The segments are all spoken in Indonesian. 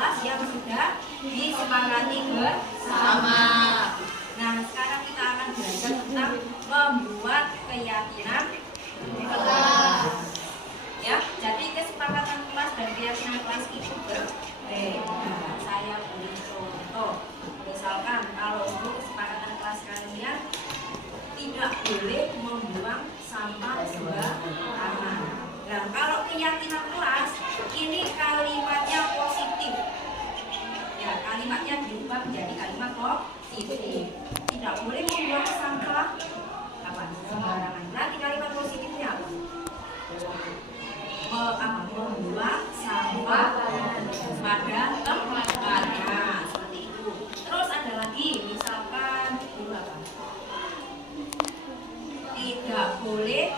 kelas yang sudah disepakati bersama. Nah, sekarang kita akan belajar tentang membuat keyakinan kelas. Ya, jadi kesepakatan kelas dan keyakinan kelas itu berbeda. Saya beri contoh. Misalkan kalau untuk kesepakatan kelas kalian tidak boleh membuang sampah sembarangan. Nah, kalau keyakinan kelas ini kalimatnya positif. Ya, kalimatnya diubah menjadi kalimat positif. Tidak boleh membuang sampah sembarangan. Nanti kalimat positifnya apa? Membuang sampah pada tempatnya, seperti itu. Terus ada lagi, misalkan tidak boleh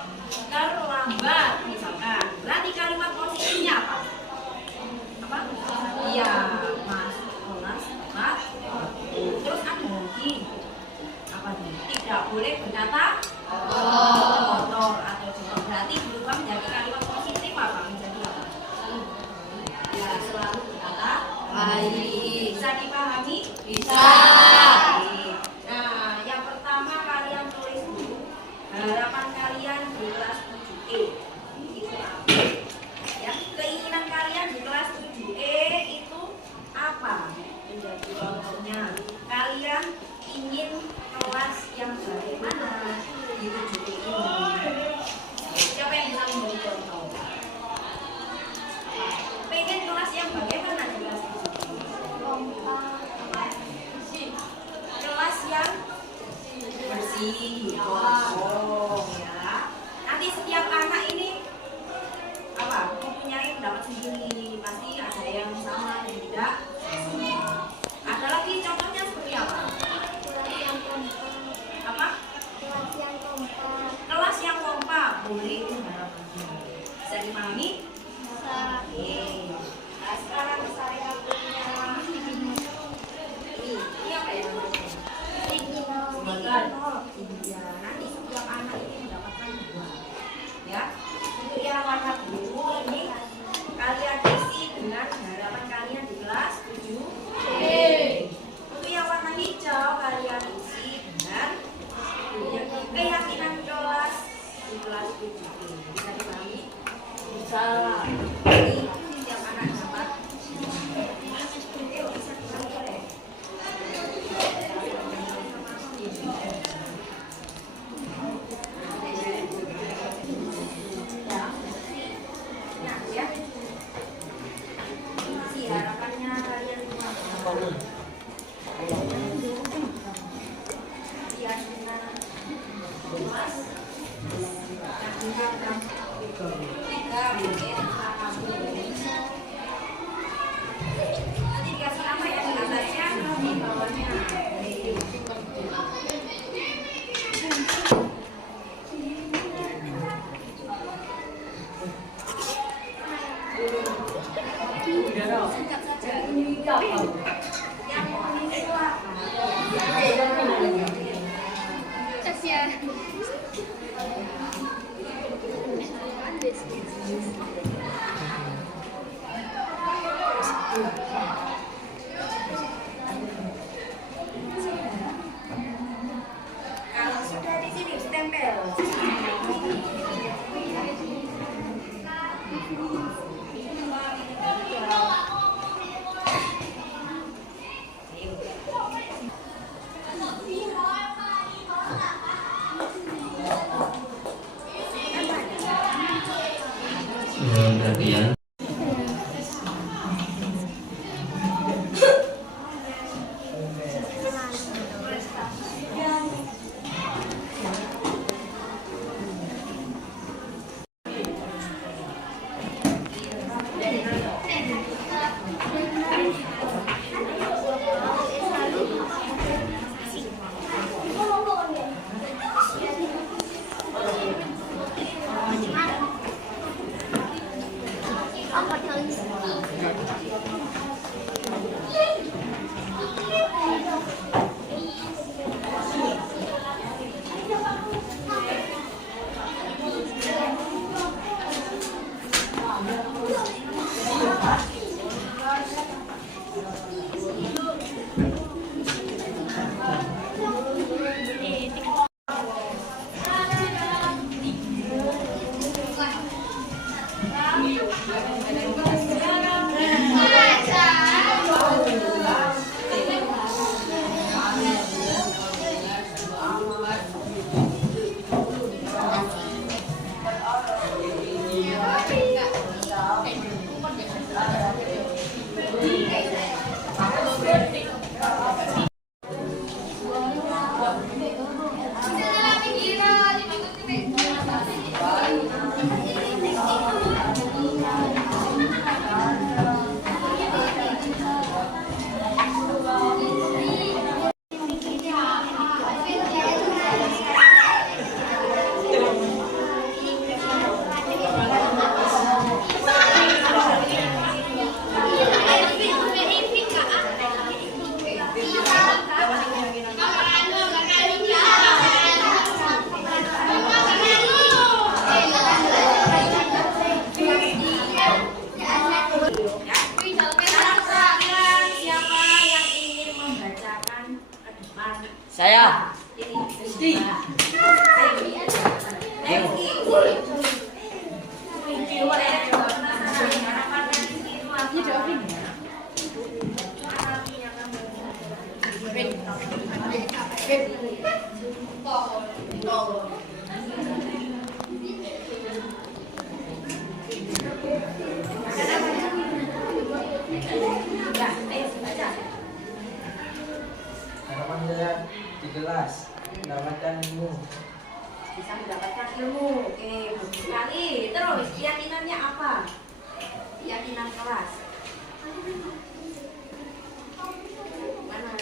terlambat, misalkan. Berarti kalimat positifnya apa? Iya, masuk kelas tepat. Terus ada lagi apa nih? Tidak boleh berkata kotor atau jorok. Berarti berubah menjadi kalimat positif apa? Menjadi apa? Ya, selalu berkata baik. Bisa dipahami? Bisa. Nah, yang pertama kalian tulis dulu harapan kalian di kelas 7E. Itu apa? Ya, keinginan kalian di kelas 7E itu apa? Menjadi contohnya, kalian ingin kelas yang bagaimana di 7E ini? Siapa yang bisa memberi contoh? Pengen kelas yang bagaimana di kelas 7E? Kelas yang bersih, kosong, ya. Nanti setiap anak ini mempunyai pendapat sendiri, pasti ada yang sama dan tidak. Ada lagi contohnya seperti apa? Kelas yang kompak. Apa? Kelas yang kompak. Kelas yang kompak, boleh itu harapannya. Bisa dipahami? Bisa. Oke. Nah, sekarang saya punya ini apa ya namanya? Iya, nanti setiap anak ini mendapatkan 2. Ya. Untuk yang warna biru ini kalian isi dengan harapan kalian di kelas 7B. Untuk yang warna hijau kalian isi dengan keyakinan kelas di kelas 7B. Bisa dipahami? Bisa. Jadi setiap anak dapat. Bisa dipahami. Harapannya kalian semua nanti dikasih nama ya di atasnya di bawahnya. Kalau sudah di sini stempel. Perhatian. Saya. Ini. Ayo, Harapan saya di kelas mendapatkan ilmu. bisa mendapatkan ilmu. Oke, bagus sekali. Terus keyakinannya apa? Keyakinan kelas. Mana?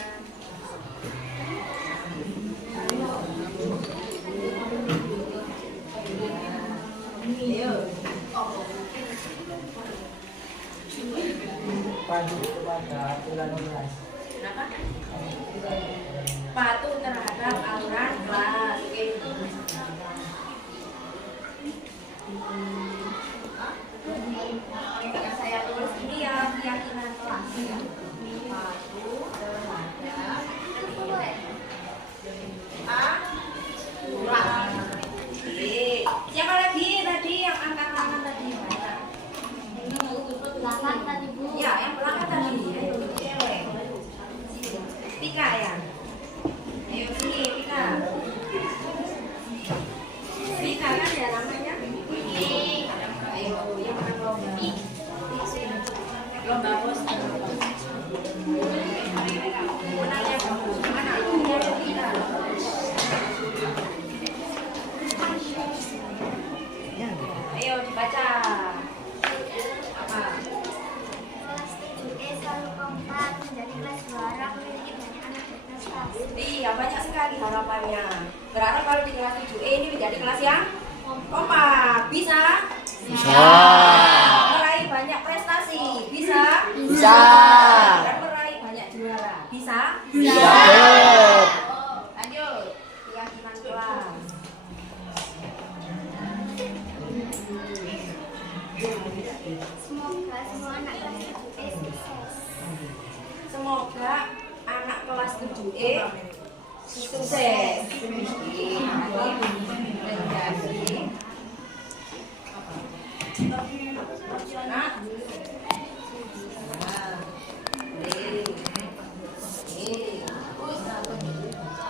Ayo. Patuh kepada aturan kelas. Kenapa? Patuh terhadap aturan kelas. Oke. Yang saya tulis ini ya keyakinan kelas ya. Patuh terhadap aturan. Oke. Siapa lagi tadi yang angkat tangan tadi? Belakang tadi Bu. Ya, yang belakang tadi. Ayo, cewek. Pika ya. Ayo sini, Pika. Pika kan ya namanya? Ayo, yang menang lomba. Lomba poster. Menangnya bagus. Mana? Ini ada Pika. Ayo dibaca. Apa? Kelas 7E selalu kompak, menjadi kelas juara, memiliki banyak anak berprestasi. Iya, banyak sekali harapannya. Berharap kalau di kelas 7E ini menjadi kelas yang kompak. Bisa? Bisa. Meraih banyak prestasi. Bisa? Bisa. Dan meraih banyak juara. Bisa? Bisa. Lanjut. Keyakinan kelas. Semoga semua anak kelas 7E sukses. Semoga anak kelas 7E sukses.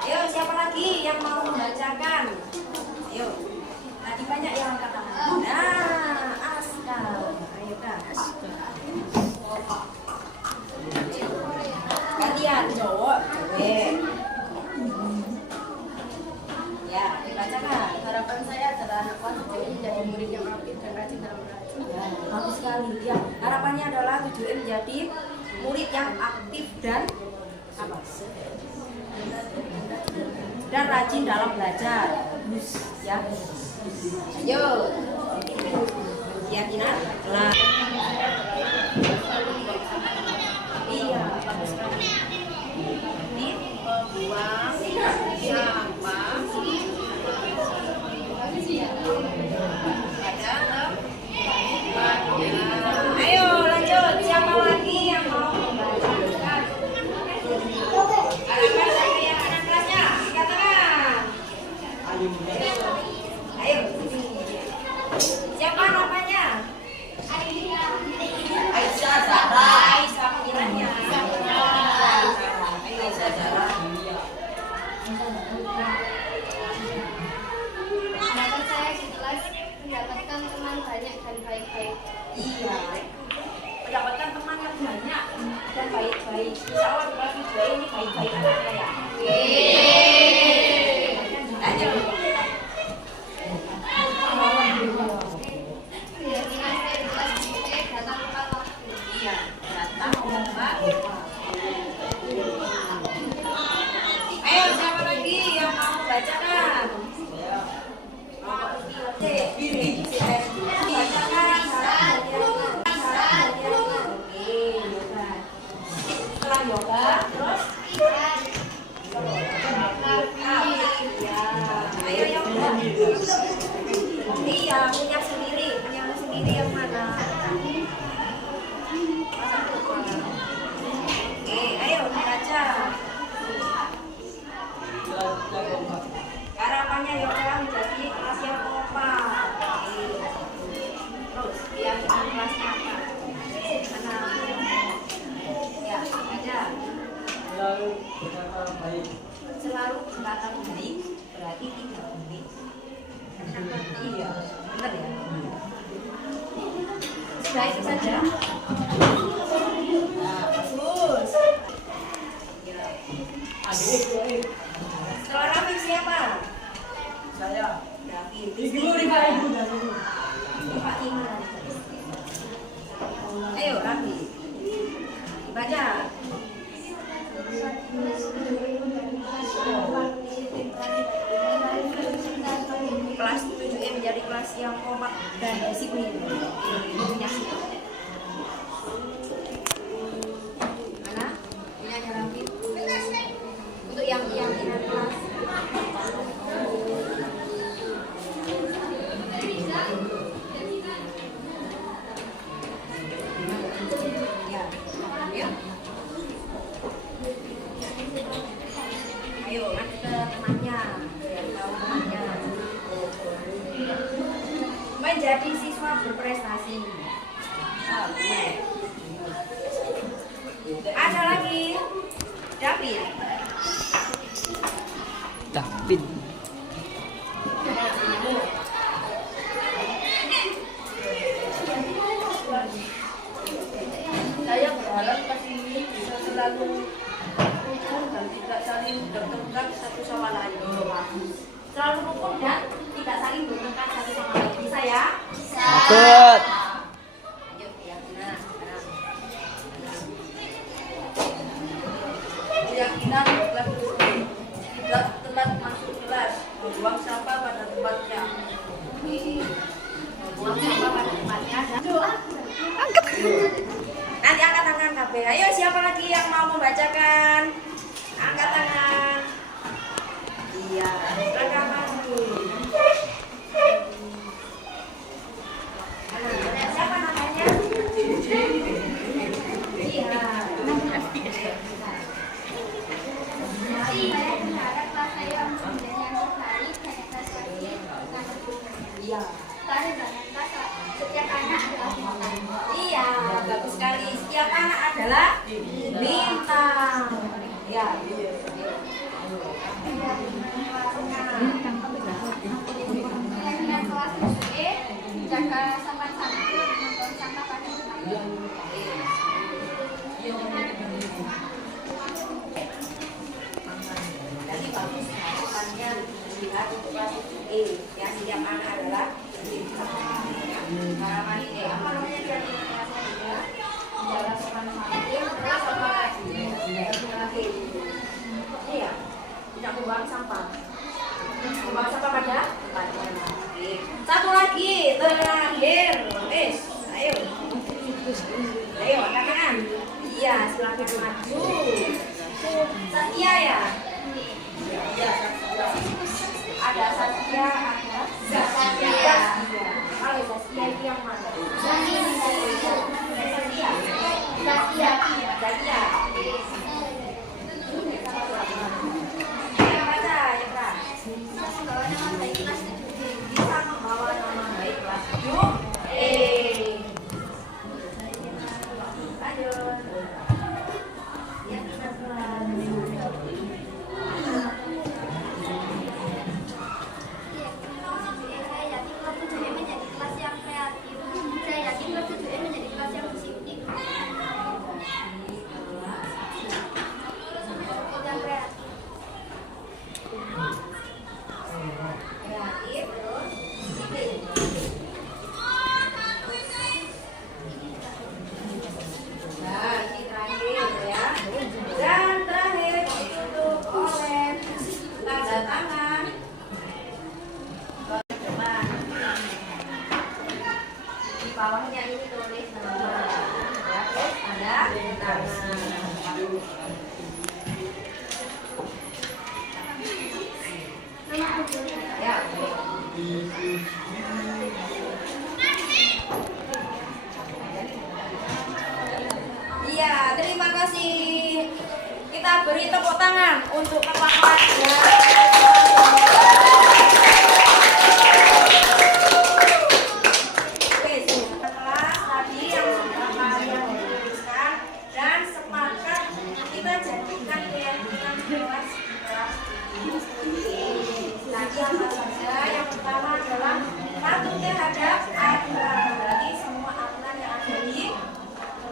Ayo, siapa lagi yang mau membacakan? Ayo, tadi banyak yang angkat tangan. Nah, Aska. Ayo Kak. Gantian cowok, cewek. Ya, dibacakan. Harapan saya adalah anak kelas 7 menjadi murid yang aktif dan rajin dalam belajar. Ya, bagus sekali. Ya, harapannya adalah 7M menjadi murid yang aktif dan apa? Dan rajin dalam belajar. Ya. Ayo. Keyakinan. Nah. Iya, bagus sekali. Ini membuang sampah pada tempatnya. Ayo lanjut, siapa lagi yang mau membacakan? Harapan dan keyakinan kelasnya, angkat tangan. Ayo, sini. Siapa namanya? Aisyah Zahra. Aisyah panggilannya. Ayo Aisyah Zahra. Harapan saya di kelas mendapatkan teman banyak dan baik-baik. Iya. Mendapatkan teman yang banyak dan baik-baik. Insya Allah di kelas 2 ini baik-baik anaknya ya. Lanjut. Keyakinan saya di kelas 7E datang tepat waktu. Iya, datang tepat. Ayo siapa lagi yang mau membacakan? Bacakan. Setelah yoga, terus ayo yang iya punya sendiri yang mana? Oke, ayo dibaca. Berkata baik. Selalu berkata baik berarti tidak baik. Iya, benar ya. Sudah itu saja. Nah, bagus. Ya. Setelah Rafi siapa? Saya. Rafi. Pak Iman. Ayo Rafi. Baca. Kelas 7E menjadi kelas yang kompak dan disiplin. Mana? Ini ada Rafi. Untuk yang ini kelas. Ya. Ya. Ayo, nanti ke temannya. Biar tahu temannya. Menjadi siswa berprestasi. Ada lagi. David. David. Saya berharap kelas ini bisa selalu rukun dan tidak saling bertengkar satu sama lain. Selalu rukun dan tidak saling bertengkar satu sama lain. Bisa ya? Takut. Ayo, ya. Nah, sekarang. Keyakinan kelas ini tidak telat masuk kelas, membuang sampah pada tempatnya. Buang sampah pada tempatnya dan nanti angkat tangan KB. Ayo, siapa lagi yang mau membacakan? Angkat tangan. Iya, silakan maju. Siapa namanya? Iya. Saya berharap kelas saya menjadi yang terbaik dan yang terbaik. Iya. Karena banyak kelas setiap anak adalah bintang. Iya, bagus sekali. Setiap anak adalah bintang. Ya. Keyakinan kelas 7E jaga sopan santun, membuang sampah pada tempatnya. Jadi bagus harapannya dilihat untuk kelas E. Ya, setiap anak adalah bintang. Harapan E. Apa namanya dia di kelasnya juga? Jaga sopan santun, terus apa lagi? Iya. Tidak membuang sampah. Membuang sampah pada tempatnya. Oke. Satu lagi, terakhir. Wes, ayo. Ayo, angkat tangan. Iya, silakan maju. Satya ya? Iya, ada Satya, ada Satya. Kalau Satya itu yang mana? Satya. Satya. Baca, ya Kak. Membawa nama baik kelas 7E. Bisa membawa nama baik kelas 7E. Lanjut. Ya, kita kelas. Saya yakin kelas 7E menjadi kelas yang kreatif. Saya yakin kelas 7E menjadi kelas yang disiplin. Dan kreatif. Kreatif, terus disiplin. Nah, ini terakhir ya. Dan terakhir ditutup oleh tanda tangan. Depan. Di bawahnya ini tulis nama. Ya, terus ada tangan. Ya. Iya, terima kasih. Kita beri tepuk tangan untuk kepala kelasnya. Oke, kelas tadi yang sudah kalian tuliskan dan sepakat kita jadikan keyakinan kelas 7. Nanti apa saja? Yang pertama adalah patuh terhadap aturan. Berarti semua aturan yang ada di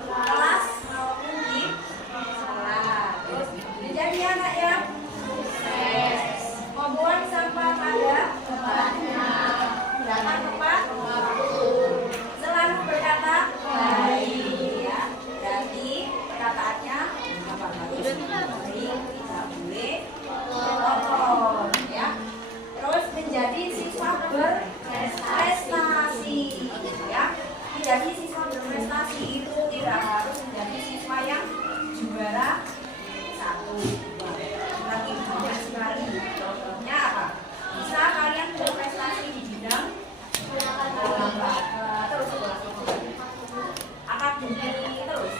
kelas maupun di sekolah. Terus menjadi anak yang sukses, membuang sampah pada tempatnya, datang tepat waktu, selalu berkata baik, ya. Berarti perkataannya apa harus baik, tidak boleh kotor, ya. Terus menjadi siswa berprestasi, ya. Menjadi siswa berprestasi itu tidak harus menjadi siswa yang juara 1, 2, tapi banyak sekali. Contohnya apa? Bisa kalian berprestasi di bidang terus akademik, terus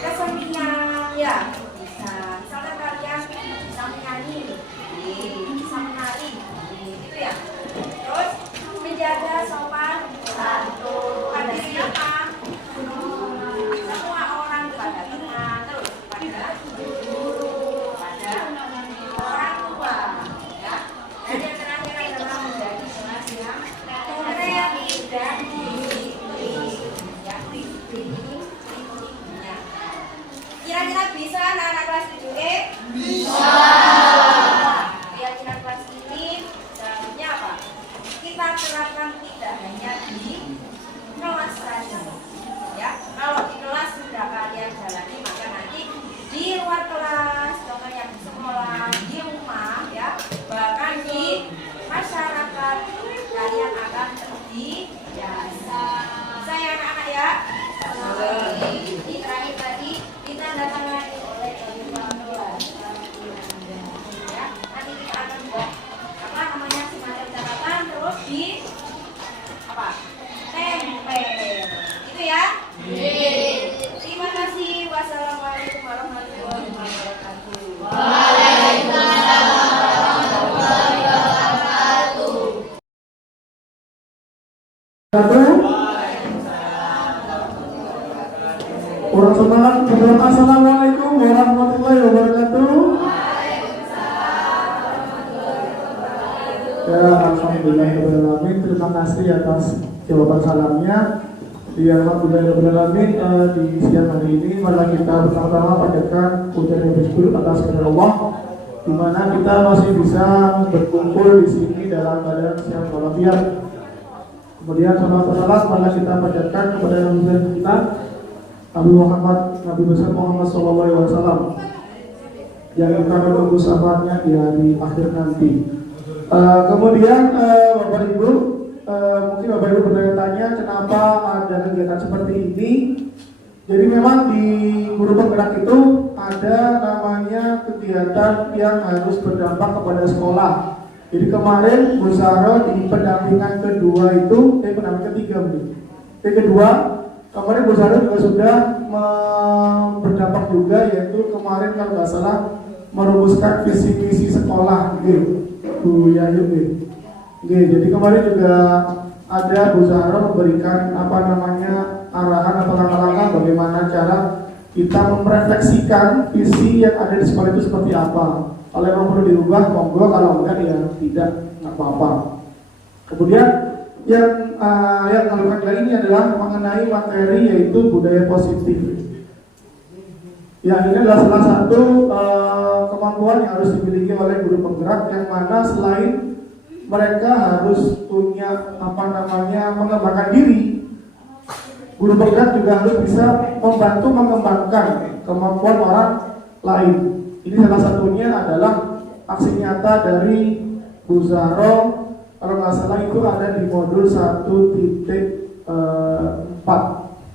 kesenian, ya bisa. Misalkan kalian bisa menyanyi, bisa menari, gitu ya. Terus menjaga sopan santun pada siapa? Semua orang, pada teman, terus pada guru, pada orang tua, ya. Dan yang terakhir adalah menjadi kelas yang kreatif dan disiplin, ya. Disiplinnya. Kira-kira bisa anak-anak kelas 7E? Bisa. Keyakinan kelas ini selanjutnya apa? Kita terapkan tidak hanya di kelas saja, ya. Kalau di kelas sudah kalian jalani, maka nanti di luar kelas, contohnya di sekolah, di rumah, ya, bahkan di masyarakat kalian akan terbiasa. Saya anak-anak, ya. Di terakhir tadi kita datangani oleh orang tua, ya. Nanti kita akan buat apa namanya semacam catatan, terus di apa? Tempel, itu ya. Terima kasih. Wassalamualaikum warahmatullahi wabarakatuh. Orang semangat berdoa. Assalamualaikum warahmatullahi wabarakatuh. Ya, alhamdulillahirobbilalamin. Terima kasih atas jawaban salamnya. Ya, alhamdulillahirobbilalamin. Di siang hari ini mari kita bersama-sama panjatkan pujian yang bersyukur atas kepada Allah, di mana kita masih bisa berkumpul di sini dalam keadaan sehat walafiat. Kemudian salam mari kita panjatkan kepada Nabi kita Nabi besar Muhammad SAW yang akan menunggu sahabatnya di hari akhir nanti. Kemudian Bapak Ibu, mungkin Bapak Ibu bertanya-tanya kenapa ada kegiatan seperti ini. Jadi memang di guru penggerak itu ada namanya kegiatan yang harus berdampak kepada sekolah. Jadi kemarin Bu Saro di pendampingan kedua itu, pendampingan ketiga mungkin. Yang kedua, kemarin Bu Saro juga sudah berdampak juga, yaitu kemarin kalau nggak salah merumuskan visi misi sekolah, gitu. Bu Yayu, gitu. Jadi kemarin juga ada Bu Saro memberikan apa namanya arahan atau langkah-langkah bagaimana cara kita memrefleksikan visi yang ada di sekolah itu seperti apa. Kalau memang perlu dirubah, monggo. Kalau enggak, ya tidak apa-apa. Kemudian yang kedua ini adalah mengenai materi, yaitu budaya positif. Ya, ini adalah salah satu kemampuan yang harus dimiliki oleh guru penggerak, yang mana selain mereka harus punya mengembangkan diri, guru penggerak juga harus bisa membantu mengembangkan kemampuan orang lain. Ini salah satunya adalah aksi nyata dari Bu Zahro, kalau nggak salah itu ada di modul 1.4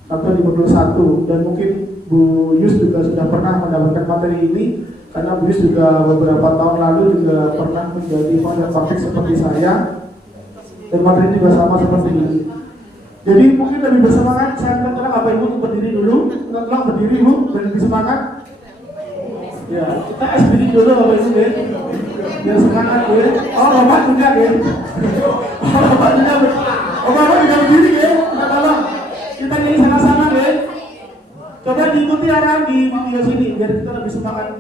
atau di modul 1, dan mungkin Bu Yus juga sudah pernah mendapatkan materi ini, karena Bu Yus juga beberapa tahun lalu juga pernah menjadi pengajar praktik seperti saya, dan materi juga sama seperti ini. Jadi mungkin lebih bersemangat, saya minta Bapak Ibu untuk berdiri dulu, tolong berdiri Bu, dan lebih semangat. Ya, kita SBD dulu Bapak Ibu ya. Biar semangat ya. Oh, Bapak juga ya. Oh, Bapak juga. Oh, Bapak juga berdiri ya. Kita tolong. Kita jadi sama-sama ya. Coba diikuti arahan di video sini biar kita lebih semangat.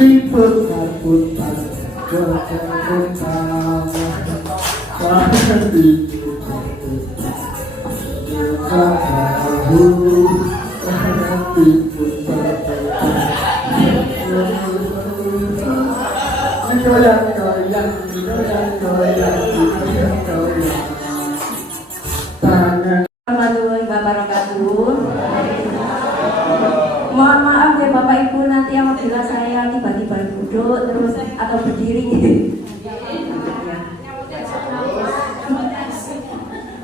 Piput karputan berkebun sama pasti Warahmatullahi wabarakatuh. Mohon maaf ya Bapak Ibu, nanti apabila saya tiba-tiba duduk terus atau berdiri.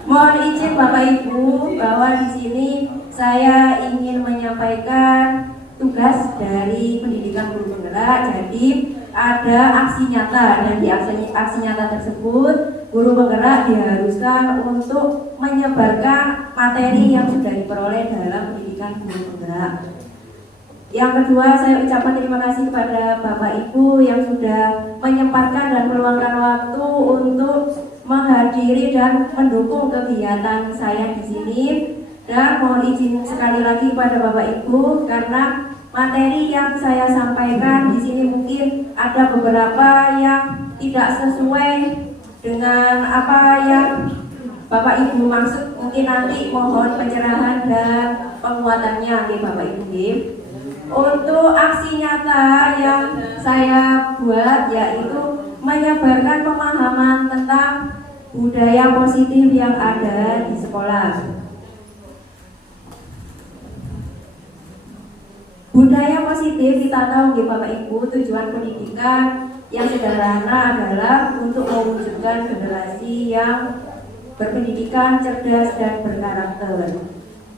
Mohon izin Bapak Ibu bahwa di sini saya ingin menyampaikan tugas dari pendidikan guru penggerak. Jadi ada aksi nyata dan di aksi nyata tersebut guru penggerak diharuskan untuk menyebarkan materi yang sudah diperoleh dalam pendidikan guru penggerak. Yang kedua, saya ucapkan terima kasih kepada Bapak Ibu yang sudah menyempatkan dan meluangkan waktu untuk menghadiri dan mendukung kegiatan saya di sini. Dan mohon izin sekali lagi kepada Bapak Ibu karena materi yang saya sampaikan di sini mungkin ada beberapa yang tidak sesuai dengan apa yang Bapak Ibu maksud. Mungkin nanti mohon pencerahan dan penguatannya nih Bapak Ibu. Untuk aksi nyata yang saya buat yaitu menyebarkan pemahaman tentang budaya positif yang ada di sekolah. Budaya positif kita tahu Bapak Ibu, tujuan pendidikan yang sederhana adalah untuk mewujudkan generasi yang berpendidikan, cerdas dan berkarakter.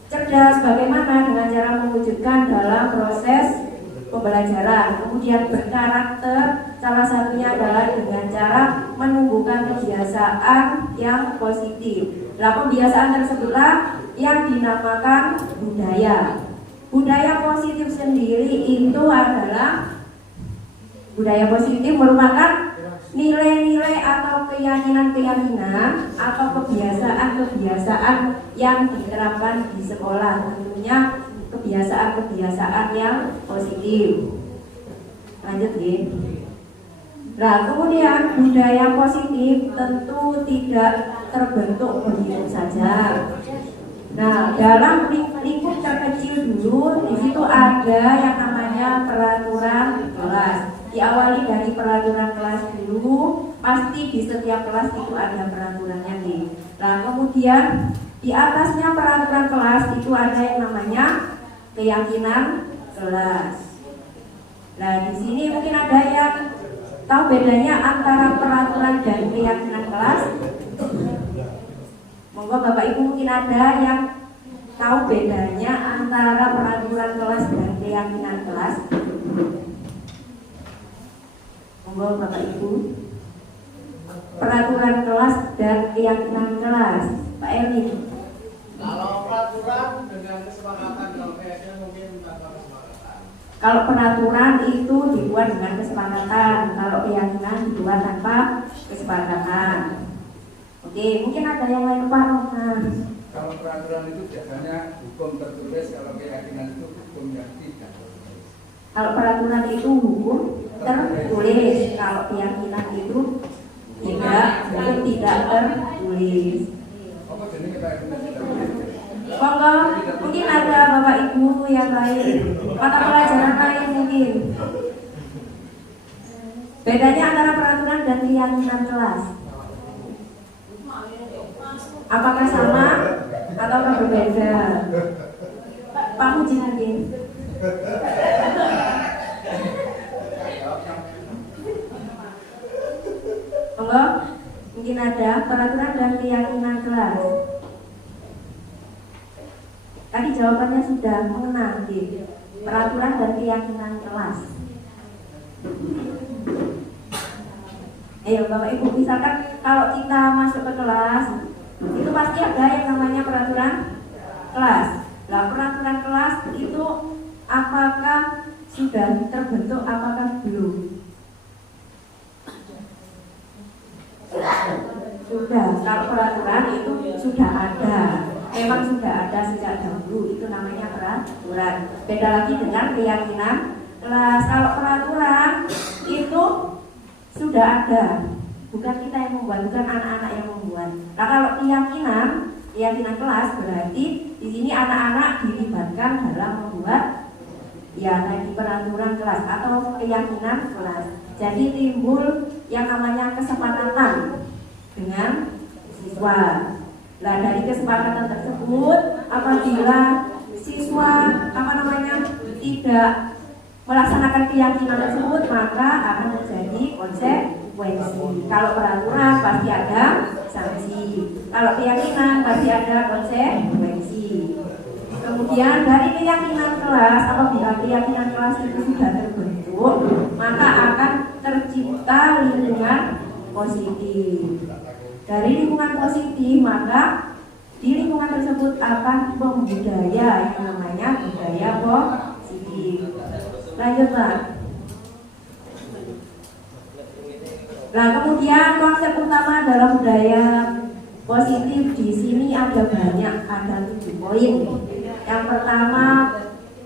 Cerdas bagaimana dengan cara mewujudkan dalam proses pembelajaran. Kemudian berkarakter salah satunya adalah dengan cara menumbuhkan kebiasaan yang positif. Nah, kebiasaan tersebutlah yang dinamakan budaya. Budaya positif sendiri itu adalah budaya positif merupakan nilai-nilai atau keyakinan-keyakinan atau kebiasaan-kebiasaan yang diterapkan di sekolah, tentunya kebiasaan-kebiasaan yang positif. Lanjut ya. Nah, kemudian budaya positif tentu tidak terbentuk begitu saja. Nah, dalam lingkup terkecil dulu, di situ ada yang namanya peraturan kelas. Diawali dari peraturan kelas dulu, pasti di setiap kelas itu ada peraturannya nih. Nah, kemudian di atasnya peraturan kelas itu ada yang namanya keyakinan kelas. Nah, di sini mungkin ada yang tahu bedanya antara peraturan dan keyakinan kelas. Monggo Bapak Ibu mungkin ada yang tahu bedanya antara peraturan kelas dan keyakinan kelas. Monggo Bapak Ibu. Peraturan kelas dan keyakinan kelas. Pak Eli. Kalau peraturan dengan kesepakatan, kalau keyakinan mungkin tanpa kesepakatan. Kalau peraturan itu dibuat dengan kesepakatan, kalau keyakinan dibuat tanpa kesepakatan. Oke, mungkin ada yang lain Pak. Nah, Kalau peraturan itu biasanya hukum tertulis, kalau keyakinan itu hukum yang tidak tertulis. kalau peraturan itu hukum tertulis, kalau keyakinan itu tidak, hukum tidak tertulis. Apa jenis keyakinan tidak tertulis? Monggo, mungkin ada Bapak Ibu yang lain, mata pelajaran lain mungkin. Bedanya antara peraturan dan keyakinan kelas. Apakah sama atau berbeda? Pak Muji mungkin. Monggo, mungkin ada peraturan dan keyakinan kelas. Tadi jawabannya sudah mengenal gitu. Peraturan dan keyakinan kelas. Ayo Bapak Ibu, misalkan kalau kita masuk ke kelas, itu pasti ada yang namanya peraturan kelas. Nah, peraturan kelas itu apakah sudah terbentuk, apakah belum? Sudah. Kalau peraturan itu sudah ada. Memang sudah ada sejak dahulu, itu namanya peraturan. Beda lagi dengan keyakinan kelas. Kalau peraturan itu sudah ada, bukan kita yang membuat, bukan anak-anak yang membuat. Nah kalau keyakinan kelas berarti di sini anak-anak dilibatkan dalam membuat ya tadi peraturan kelas atau keyakinan kelas. Jadi timbul yang namanya kesepakatan dengan siswa. Nah dari kesepakatan tersebut, apabila siswa tidak melaksanakan keyakinan tersebut, maka akan terjadi konsekuensi. Kalau peraturan pasti ada sanksi, kalau keyakinan pasti ada konsekuensi. Kemudian dari keyakinan kelas, apabila keyakinan kelas itu sudah terbentuk, maka akan tercipta lingkungan positif. Dari lingkungan positif, maka di lingkungan tersebut akan membudaya yang namanya budaya positif. Lanjut Pak. Nah kemudian konsep utama dalam budaya positif di sini ada banyak, ada 7 poin. Yang pertama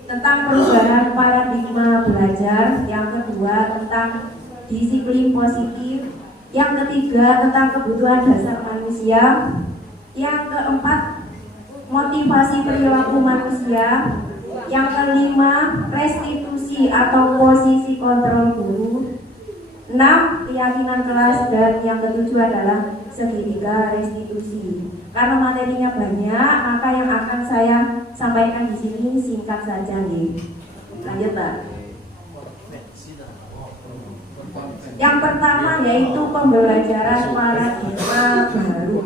tentang perubahan paradigma belajar, yang kedua tentang disiplin positif, yang ketiga tentang kebutuhan dasar manusia, yang keempat motivasi perilaku manusia, yang kelima restitusi atau posisi kontrol guru, 6 keyakinan kelas, dan yang ketujuh adalah segitiga restitusi. Karena materinya banyak, maka yang akan saya sampaikan di sini singkat saja nih. Lanjut Pak. Yang pertama yaitu pembelajaran paradigma baru.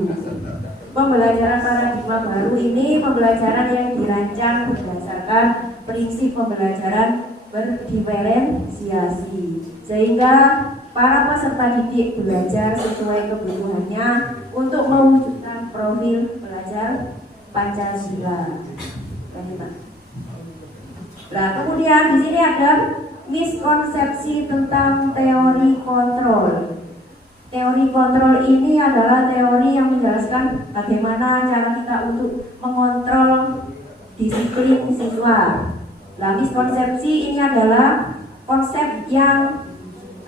Pembelajaran paradigma baru ini pembelajaran yang dirancang berdasarkan prinsip pembelajaran berdiferensiasi, sehingga para peserta didik belajar sesuai kebutuhannya untuk mewujudkan profil pelajar Pancasila. Nah, kemudian di sini ada miskonsepsi tentang teori kontrol. Teori kontrol ini adalah teori yang menjelaskan bagaimana cara kita untuk mengontrol disiplin siswa. Nah, miskonsepsi ini adalah konsep yang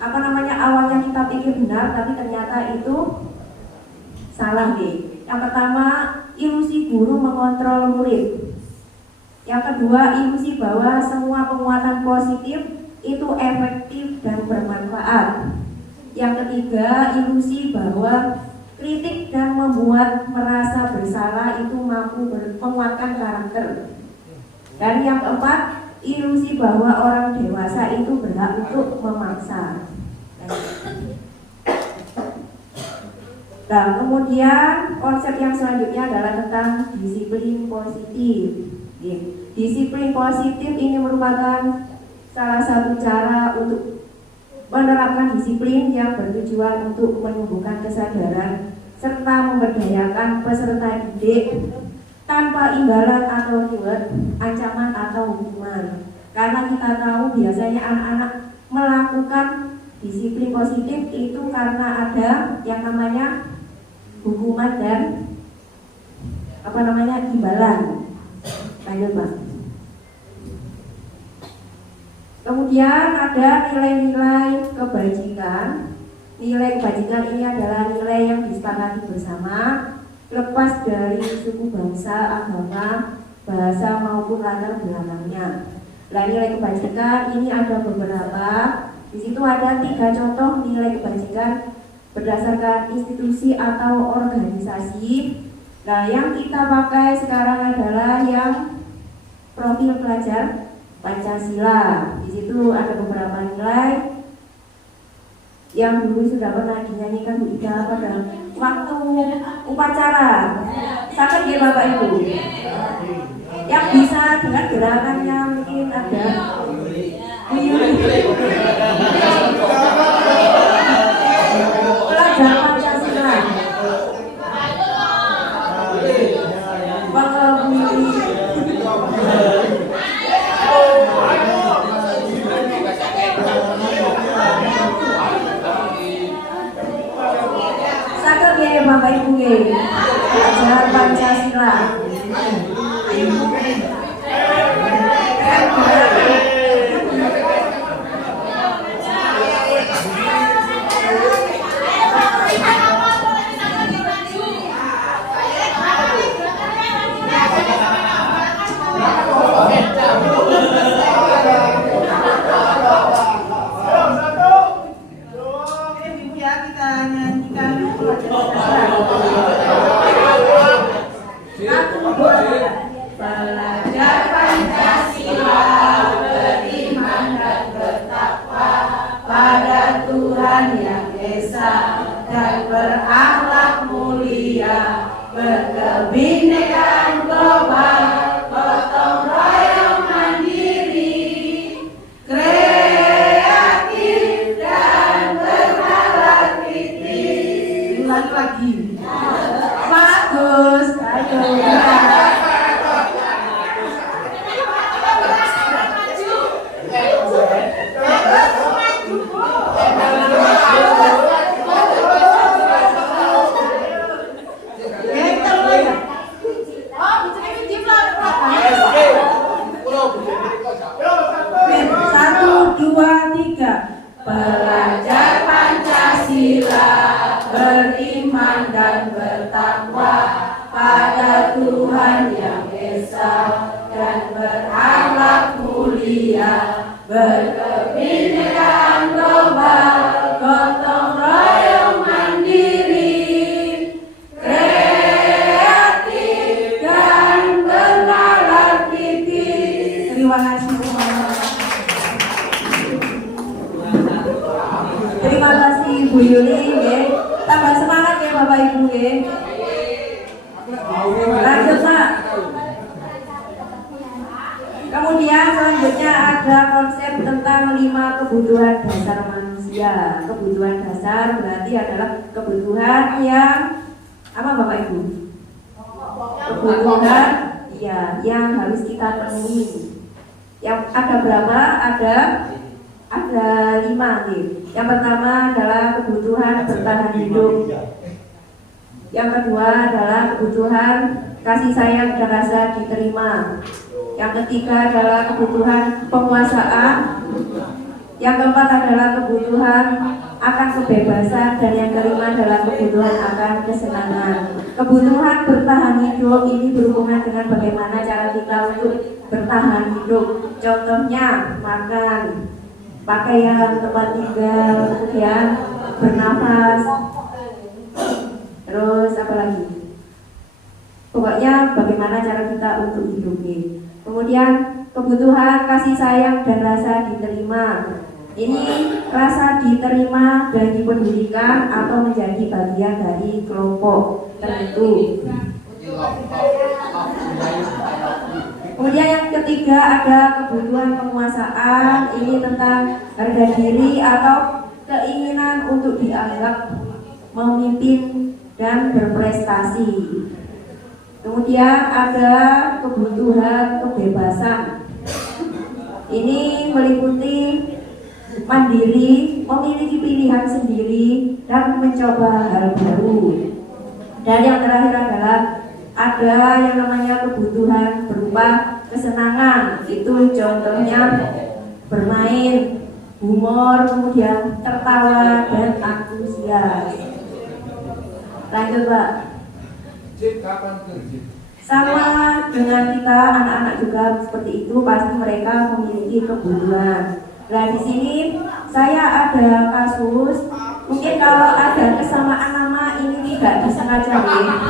awalnya kita pikir benar, tapi ternyata itu salah nih. Yang pertama, ilusi guru mengontrol murid. Yang kedua, ilusi bahwa semua penguatan positif itu efektif dan bermanfaat. Yang ketiga, ilusi bahwa kritik dan membuat merasa bersalah itu mampu menguatkan karakter. Dan yang keempat, ilusi bahwa orang dewasa itu berhak untuk memaksa. Nah, kemudian konsep yang selanjutnya adalah tentang disiplin positif. Disiplin positif ini merupakan salah satu cara untuk menerapkan disiplin yang bertujuan untuk menumbuhkan kesadaran serta memberdayakan peserta didik tanpa imbalan atau reward, ancaman atau hukuman. Karena kita tahu biasanya anak-anak melakukan disiplin positif itu karena ada yang namanya hukuman dan imbalan. Lanjut Pak. Kemudian ada nilai-nilai kebajikan. Nilai kebajikan ini adalah nilai yang disepakati bersama, lepas dari suku, bangsa, agama, bahasa maupun latar belakangnya. Nah, nilai kebajikan ini ada beberapa. Di situ ada 3 contoh nilai kebajikan berdasarkan institusi atau organisasi. Nah, yang kita pakai sekarang adalah yang profil pelajar Pancasila. Di situ ada beberapa nilai yang dulu sudah pernah dinyanyikan Bu Ida pada waktu upacara. Sakit ya Bapak Ibu? Yang bisa dengan gerakannya mungkin ada pelajar Pancasila. Bapak Ibu, belajar Pancasila. Belajar Pancasila, beriman dan bertakwa pada Tuhan Yang Esa, dan berakhlak mulia, berkebinekaan global, gotong royong mandiri, kreatif dan bernalar kritis. Ulang lagi. Bagus, ayo. Belajar Pancasila, beriman dan bertakwa pada Tuhan Yang Esa, dan berakhlak mulia, berkebinekaan global, gotong royong mandiri, kreatif dan bernalar kritis. Terima kasih. Terima kasih Bu Yuli, ya. Tambah semangat ya Bapak Ibu, ya. Lanjut Pak. Kemudian selanjutnya ada konsep tentang 5 kebutuhan dasar manusia. Kebutuhan dasar berarti adalah kebutuhan yang apa Bapak Ibu? Kebutuhan ya yang harus kita penuhi. Yang ada berapa? Ada 5 nih. Yang pertama adalah kebutuhan bertahan hidup. Yang kedua adalah kebutuhan kasih sayang dan rasa diterima. Yang ketiga adalah kebutuhan penguasaan. Yang keempat adalah kebutuhan akan kebebasan, dan yang kelima adalah kebutuhan akan kesenangan. Kebutuhan bertahan hidup ini berhubungan dengan bagaimana cara kita untuk bertahan hidup. Contohnya makan, pakaian, tempat tinggal, kemudian bernafas, terus apa lagi? Pokoknya bagaimana cara kita untuk hidup ini. Kemudian kebutuhan kasih sayang dan rasa diterima. Ini rasa diterima bagi pendidikan atau menjadi bagian dari kelompok tertentu. Kemudian yang ketiga ada kebutuhan penguasaan. Ini tentang harga diri atau keinginan untuk dianggap memimpin dan berprestasi. Kemudian ada kebutuhan kebebasan. Ini meliputi mandiri, memiliki pilihan sendiri, dan mencoba hal baru. Dan yang terakhir adalah ada yang namanya kebutuhan berupa kesenangan. Itu contohnya bermain, humor, kemudian tertawa dan antusias. Lanjut Pak. Sama dengan kita anak-anak juga seperti itu, pasti mereka memiliki kebutuhan. Nah di sini saya ada kasus, mungkin kalau ada kesamaan nama ini tidak disengaja ya.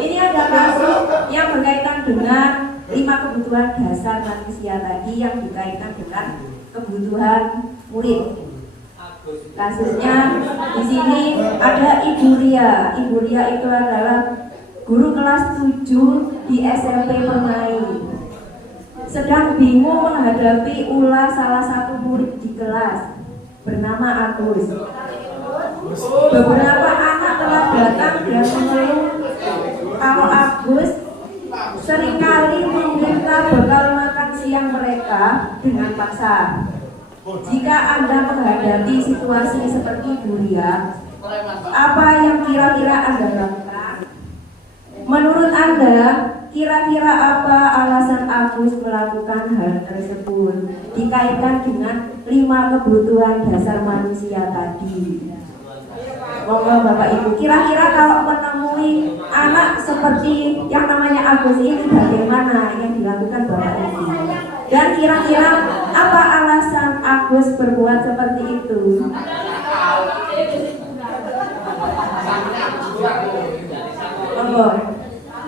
Ini ada kasus yang berkaitan dengan 5 kebutuhan dasar manusia tadi yang dikaitkan dengan kebutuhan murid. Kasusnya di sini ada Ibu Ria. Ibu Ria itu adalah guru kelas 7 di SMP Permai. Sedang bingung menghadapi ulah salah satu murid di kelas bernama Agus. Beberapa anak telah datang dan mengeluh kalau Agus seringkali meminta bekal makan siang mereka dengan paksa. Jika Anda menghadapi situasi seperti Bu Ria, Apa yang kira-kira Anda lakukan? Menurut Anda, kira-kira apa alasan Agus melakukan hal tersebut dikaitkan dengan 5 kebutuhan dasar manusia tadi? Monggo Bapak Ibu, kira-kira kalau menemui anak seperti yang namanya Agus ini bagaimana yang dilakukan Bapak Ibu? Dan kira-kira apa alasan Agus berbuat seperti itu? Monggo.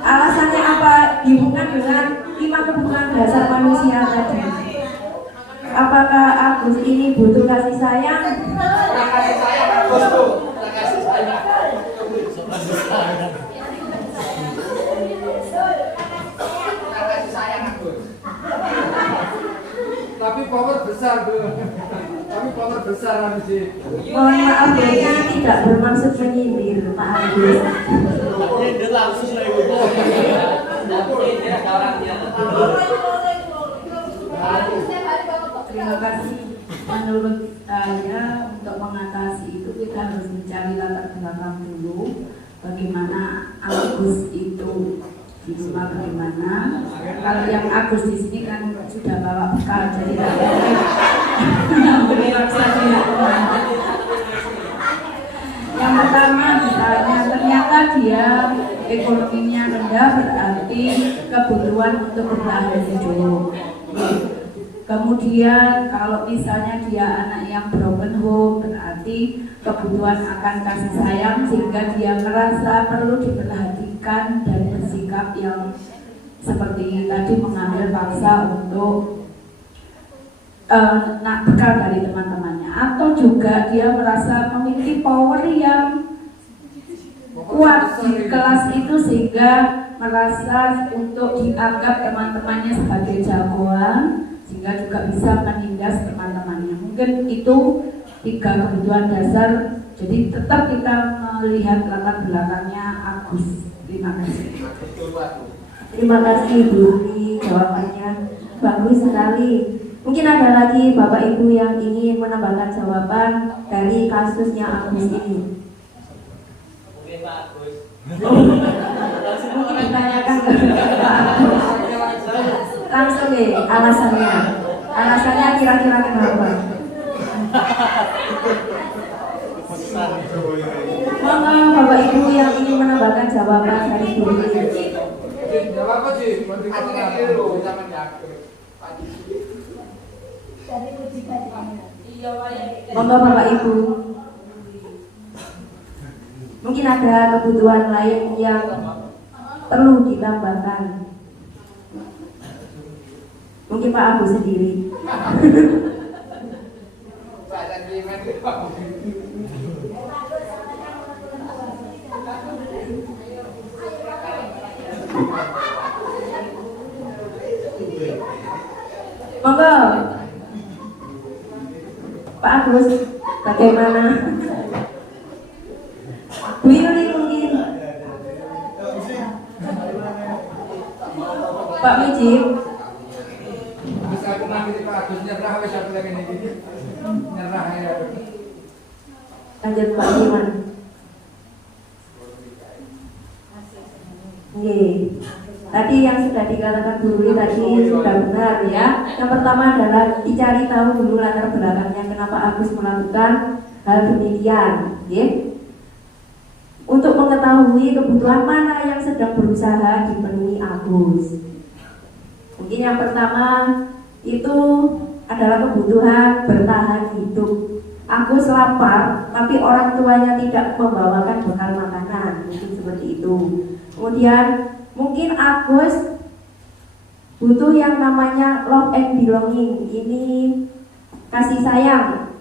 Alasannya apa dihubungkan dengan 5 kebutuhan dasar manusia tadi? Apakah Agus ini butuh kasih sayang? Kasih sayang Agus tuh. Kasih sayang. Kasih sayang Agus. Tapi power besar tuh. Tapi power besar habis sih. Mohon maaf ya, tidak bermaksud menyindir Pak Agus. Terima kasih. Menurut saya untuk mengatasi itu kita harus mencari latar belakang dulu. Bagaimana Agus itu di rumah bagaimana? Kalau yang Agus di sini kan sudah bawa bekal, jadi yang berpaksa tidak kemana. Yang pertama misalnya ternyata dia ekonominya rendah, berarti kebutuhan untuk bertahan hidup. Kemudian kalau misalnya dia anak yang broken home, berarti kebutuhan akan kasih sayang sehingga dia merasa perlu diperhatikan dan bersikap yang seperti tadi mengambil paksa untuk nak bekal dari teman-temannya, atau juga dia merasa memiliki power yang kuat di kelas itu sehingga merasa untuk dianggap teman-temannya sebagai jagoan sehingga juga bisa menindas teman-temannya. Mungkin itu 3 kebutuhan dasar. Jadi tetap kita melihat latar belakangnya Agus. Terima kasih. Terima kasih Bu Uli, jawabannya bagus sekali. Mungkin ada lagi Bapak Ibu yang ingin menambahkan jawaban dari kasusnya Agus ini. Oke Pak Agus. Mungkin ditanyakan ke Pak Agus. Langsung deh alasannya. Alasannya kira-kira kenapa? Monggo Bapak Ibu yang ingin menambahkan jawaban dari Bu Uli. Jawab apa sih? Monggo Bapak Ibu. Mungkin ada kebutuhan lain yang perlu ditambahkan. Mungkin Pak Agus sendiri. Monggo Pak Agus, bagaimana? Bu Yuli mungkin. Pak Mijib. Bisa aku nanti Pak Agus nyerah wes aku lagi ini. Nyerah ya. Lanjut Pak Iman. Tadi yang sudah dikatakan Bu Yuli tadi sudah benar ya. Yang pertama adalah dicari tahu dulu latar belakangnya kenapa Agus melakukan hal demikian. Untuk mengetahui kebutuhan mana yang sedang berusaha dipenuhi Agus. Mungkin yang pertama itu adalah kebutuhan bertahan hidup. Agus lapar, tapi orang tuanya tidak membawakan bekal makanan, mungkin seperti itu. Kemudian mungkin Agus butuh yang namanya love and belonging. Ini kasih sayang.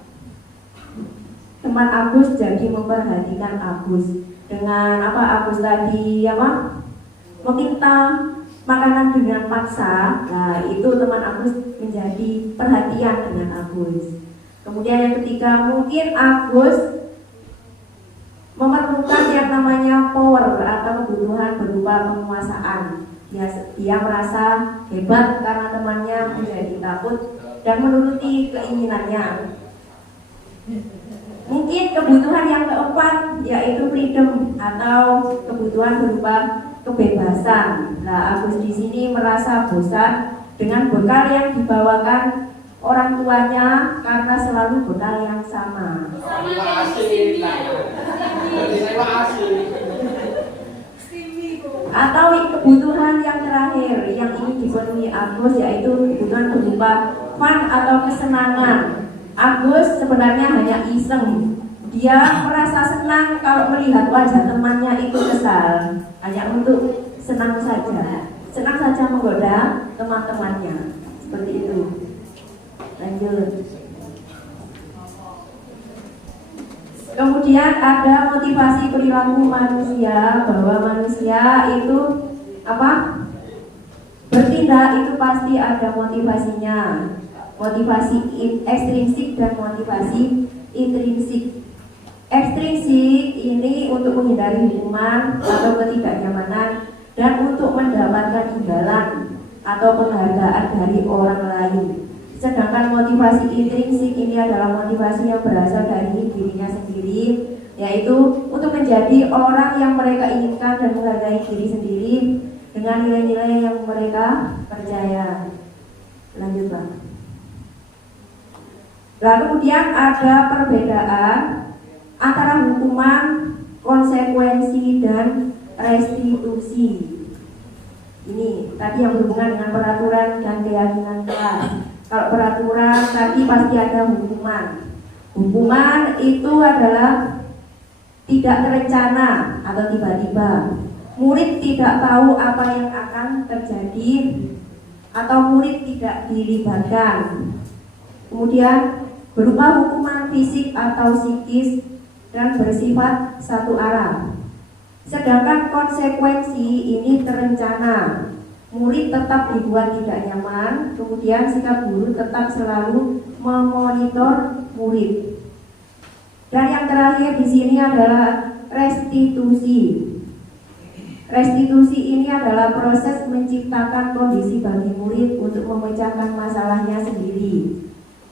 Teman Agus jadi memperhatikan Agus dengan apa Agus tadi meminta makanan dengan paksa. Nah itu teman Agus menjadi perhatian dengan Agus. Kemudian yang ketiga mungkin Agus memerlukan yang namanya power atau kebutuhan berupa penguasaan. Dia merasa hebat karena temannya menjadi takut dan menuruti keinginannya. Mungkin kebutuhan yang keempat yaitu freedom atau kebutuhan berupa kebebasan. Nah, Agus di sini merasa bosan dengan bekal yang dibawakan orang tuanya karena selalu bekal yang sama. Atau kebutuhan yang terakhir yang ingin dipenuhi Agus yaitu kebutuhan berupa fun atau kesenangan. Agus sebenarnya hanya iseng. Dia merasa senang kalau melihat wajah temannya itu kesal, hanya untuk senang saja. Senang saja menggoda teman-temannya. Seperti itu. Lanjut. Kemudian ada motivasi perilaku manusia, bahwa manusia itu bertindak itu pasti ada motivasinya. Motivasi ekstrinsik dan motivasi intrinsik. Ekstrinsik ini untuk menghindari hukuman atau ketidaknyamanan dan untuk mendapatkan imbalan atau penghargaan dari orang lain. Sedangkan motivasi intrinsik ini adalah motivasi yang berasal dari dirinya sendiri, yaitu untuk menjadi orang yang mereka inginkan dan menghargai diri sendiri dengan nilai-nilai yang mereka percaya. Lanjut, Pak. Lalu kemudian ada perbedaan antara hukuman, konsekuensi, dan restitusi. Ini tadi yang berhubungan dengan peraturan dan keyakinan kelas. Kalau peraturan tadi pasti ada hukuman. Hukuman itu adalah tidak terencana atau tiba-tiba. Murid tidak tahu apa yang akan terjadi atau murid tidak dilibatkan. Kemudian berupa hukuman fisik atau psikis dan bersifat satu arah. Sedangkan konsekuensi ini terencana. Murid tetap dibuat tidak nyaman, kemudian sikap guru tetap selalu memonitor murid. Dan yang terakhir di sini adalah restitusi. Restitusi ini adalah proses menciptakan kondisi bagi murid untuk memecahkan masalahnya sendiri.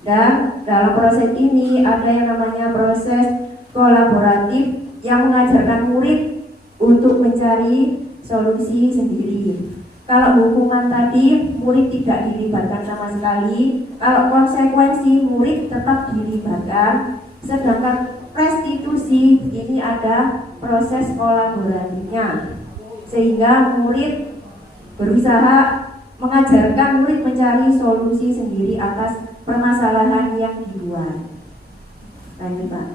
Dan dalam proses ini ada yang namanya proses kolaboratif yang mengajarkan murid untuk mencari solusi sendiri. Kalau hukuman tadi murid tidak dilibatkan sama sekali, kalau konsekuensi murid tetap dilibatkan, sedangkan restitusi ini ada proses kolaboratifnya, sehingga murid berusaha mengajarkan murid mencari solusi sendiri atas permasalahan yang dibuat. Lanjut, Pak.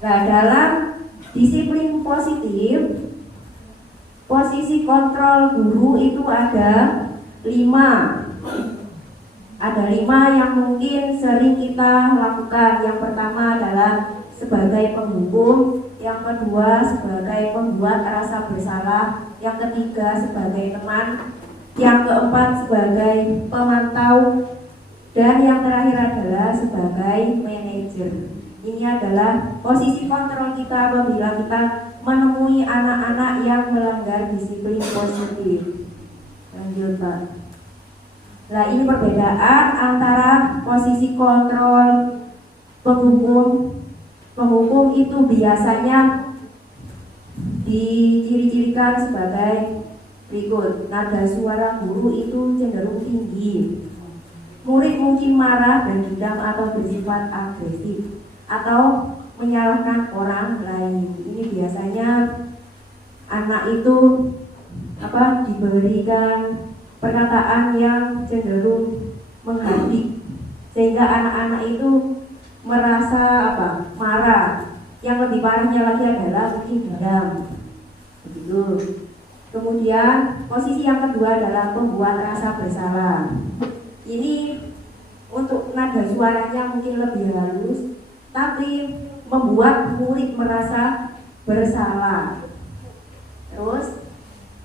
Nah, dalam disiplin positif, posisi kontrol guru itu ada 5. Ada 5 yang mungkin sering kita lakukan. Yang pertama adalah sebagai penghukum, yang kedua sebagai pembuat rasa bersalah, yang ketiga sebagai teman, yang keempat sebagai pemantau, dan yang terakhir adalah sebagai manajer. Ini adalah posisi kontrol kita apabila kita menemui anak-anak yang melanggar disiplin positif. Lanjut, Pak. Nah, ini perbedaan antara posisi kontrol penghukum. Penghukum itu biasanya diciri-cirikan sebagai berikut. Nada suara guru itu cenderung tinggi. Murid mungkin marah dan dendam atau bersifat agresif atau menyalahkan orang lain. Ini biasanya anak itu diberikan perkataan yang cenderung menghardik, sehingga anak-anak itu merasa marah. Yang lebih parahnya lagi adalah mungkin dendam. Begitu. Kemudian posisi yang kedua adalah pembuat rasa bersalah. Ini untuk nada suaranya mungkin lebih halus, tapi membuat murid merasa bersalah. Terus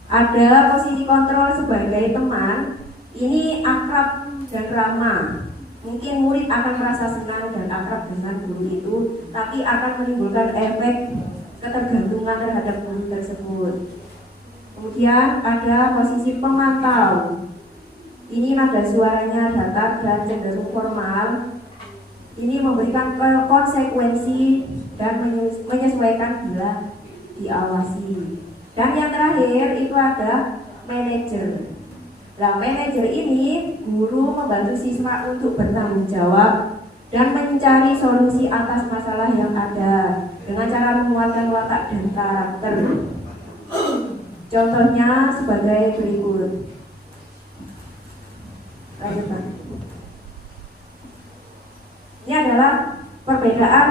ada posisi kontrol sebagai teman. Ini akrab dan ramah. Mungkin murid akan merasa senang dan akrab dengan guru itu, tapi akan menimbulkan efek ketergantungan terhadap guru tersebut. Kemudian ada posisi pemantau. Ini nada suaranya datar dan cenderung formal. ini memberikan konsekuensi dan menyesuaikan bila diawasi. Dan yang terakhir itu ada manajer. Nah, manajer ini guru membantu siswa untuk bertanggung jawab dan mencari solusi atas masalah yang ada dengan cara menguatkan watak dan karakter. Contohnya sebagai berikut. Lanjutkan. Ini adalah perbedaan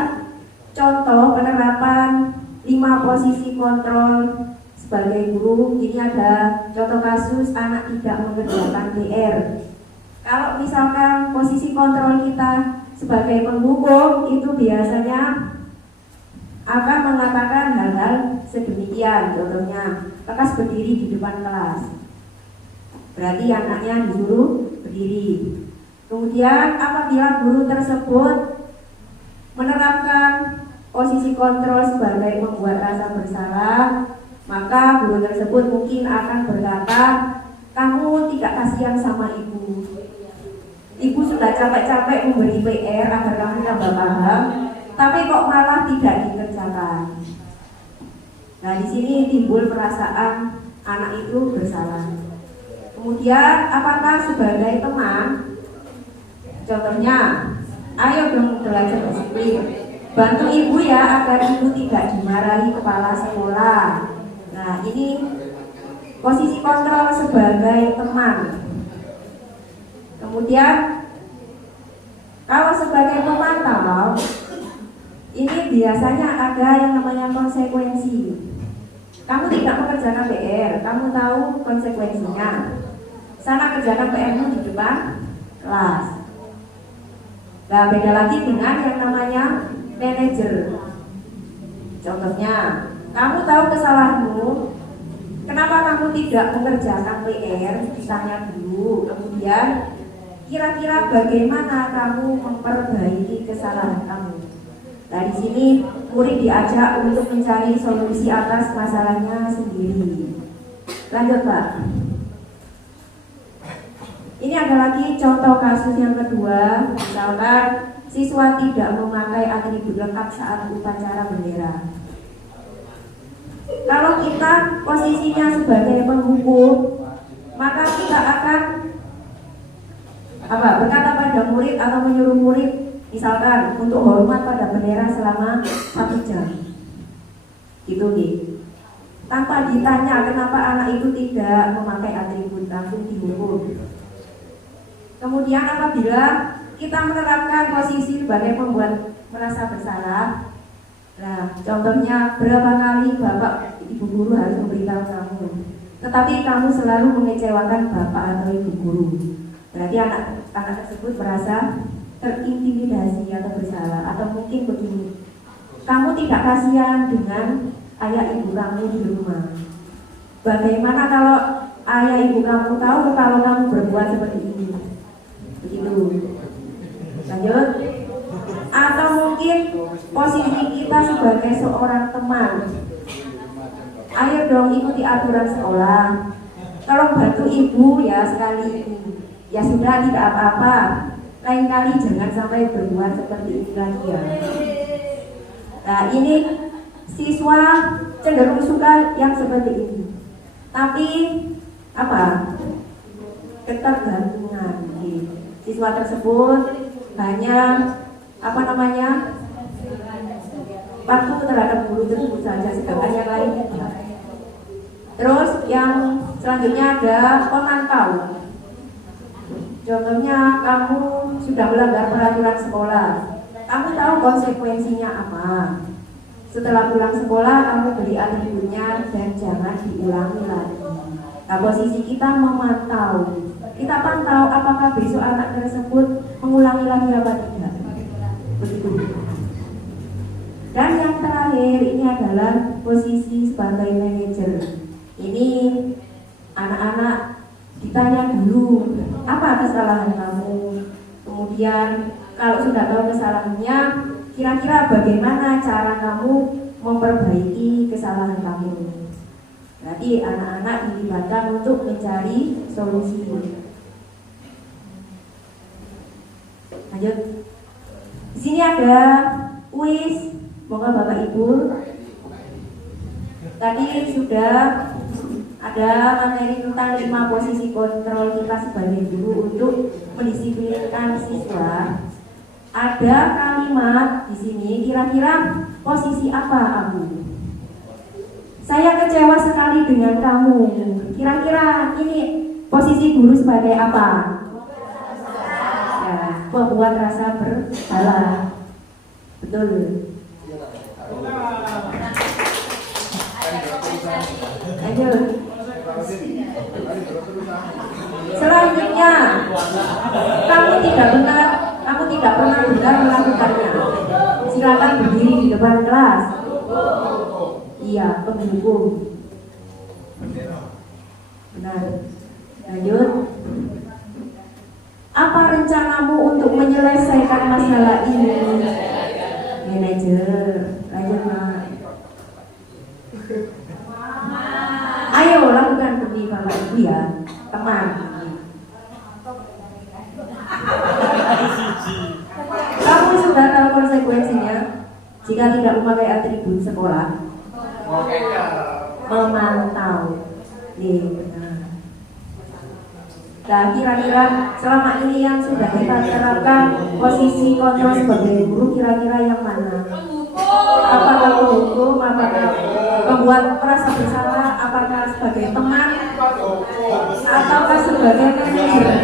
contoh penerapan 5 posisi kontrol sebagai guru. Ini ada contoh kasus anak tidak mengerjakan PR. Kalau misalkan posisi kontrol kita sebagai penghukum itu biasanya akan mengatakan hal-hal sedemikian. Contohnya, lekas berdiri di depan kelas. Berarti anaknya disuruh berdiri. Kemudian apabila guru tersebut menerapkan posisi kontrol sebagai membuat rasa bersalah, maka guru tersebut mungkin akan berkata, kamu tidak kasihan sama ibu. Ibu sudah capek-capek memberi PR agar kamu tambah paham, tapi kok malah tidak dikerjakan. Nah, di sini timbul perasaan anak itu bersalah. Kemudian apakah sebagai teman? Contohnya, ayo dong belajar disiplin. Bantu ibu ya agar ibu tidak dimarahi kepala sekolah. Nah, ini posisi kontrol sebagai teman. Kemudian kalau sebagai pemantau, ini biasanya ada yang namanya konsekuensi. Kamu tidak mengerjakan PR, kamu tahu konsekuensinya. Sana kerjakan PR-mu di depan kelas. Nah, beda lagi dengan yang namanya manajer. Contohnya, kamu tahu kesalahanmu, kenapa kamu tidak mengerjakan PR? Ditanya dulu. Kemudian, kira-kira bagaimana kamu memperbaiki kesalahan kamu? Nah, di sini murid diajak untuk mencari solusi atas masalahnya sendiri. Lanjut, Pak. Ini ada lagi contoh kasus yang kedua. Misalkan siswa tidak memakai atribut lengkap saat upacara bendera. Kalau kita posisinya sebagai penghukum, maka kita akan berkata pada murid atau menyuruh murid, misalkan untuk hormat pada bendera selama 1 jam. Gitu nih. Tanpa ditanya kenapa anak itu tidak memakai atribut, langsung dihukum. Kemudian apabila kita menerapkan posisi sebagai pembuat merasa bersalah, nah contohnya berapa kali bapak ibu guru harus memberitahu kamu, tetapi kamu selalu mengecewakan bapak atau ibu guru, berarti anak tersebut merasa terintimidasi atau bersalah. Atau mungkin begini, kamu tidak kasihan dengan ayah ibu kamu di rumah. Bagaimana kalau ayah ibu kamu tahu kalau kamu berbuat seperti ini? Begitu. Lanjut. Atau mungkin posisi kita sebagai seorang teman, ayo dong ikuti aturan sekolah. Kalau bantu ibu ya sekali ini, ya sudah tidak apa-apa. Lain kali jangan sampai berbuat seperti ini lagi ya. Nah, ini siswa cenderung suka yang seperti ini. Tapi ketergantungan. Siswa tersebut hanya patuh terhadap guru tersebut saja, sedangkan yang lain tidak. Terus yang selanjutnya ada pemantau. Contohnya kamu sudah melanggar peraturan sekolah, kamu tahu konsekuensinya apa. Setelah pulang sekolah kamu beli atributnya dan jangan diulangi lagi. Nah, posisi kita memantau. Kita pantau apakah besok anak tersebut mengulangi lagi apa tidak. Begitu. Dan yang terakhir ini adalah posisi sebagai manajer. Ini anak-anak ditanya dulu apa kesalahan kamu. Kemudian kalau sudah tahu kesalahannya, kira-kira bagaimana cara kamu memperbaiki kesalahan kamu. Berarti anak-anak dilibatkan untuk mencari solusi. Lanjut. sini ada kuis, semoga Bapak Ibu. Tadi sudah ada materi tentang 5 posisi kontrol kita sebagai guru untuk mendisiplinkan siswa. Ada kalimat di sini, kira-kira posisi apa aku? Saya kecewa sekali dengan kamu. Kira-kira ini posisi guru sebagai apa? Ya, membuat rasa bersalah. Betul. Lanjut. Selanjutnya, kamu tidak pernah benar melakukannya. Silakan berdiri di depan kelas. Iya, pendukung. Benar. Lanjut. Apa rencanamu untuk menyelesaikan masalah ini? Manajer. Lanjut, Mak. Ayo lakukan demi Bapak Ibu ya, teman. Kamu sudah tahu konsekuensinya jika tidak memakai atribut sekolah? Memantau. Benar. Nah, kira-kira selama ini yang sudah kita terapkan posisi kontrol sebagai guru, kira-kira yang mana? Apakah menghukum, apakah membuat merasa bersalah, apakah sebagai teman, ataukah sebagai manajer?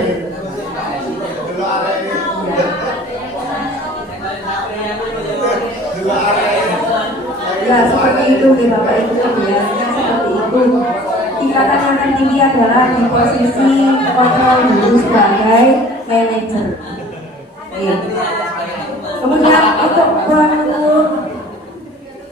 Ya, seperti itu nih Bapak Ibu, kebiasaannya seperti itu. Tingkatan yang tertinggi adalah di posisi kontrol guru sebagai manajer. Kemudian untuk